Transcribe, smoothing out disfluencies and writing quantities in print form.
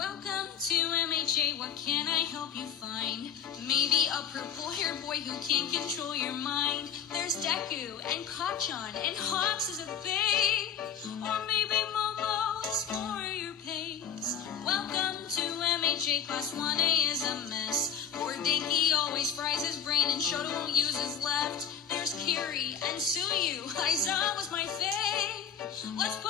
Welcome to MHA, what can I help you find? Maybe a purple-haired boy who can't control your mind. There's Deku and Kachan and Hawks is a babe. Or maybe Momo is for your pace. Welcome to MHA, class 1A is a mess. Poor Dinky always fries his brain and Shoto won't use his left. There's Kiri and Suyu, Aiza was my fave. Let's put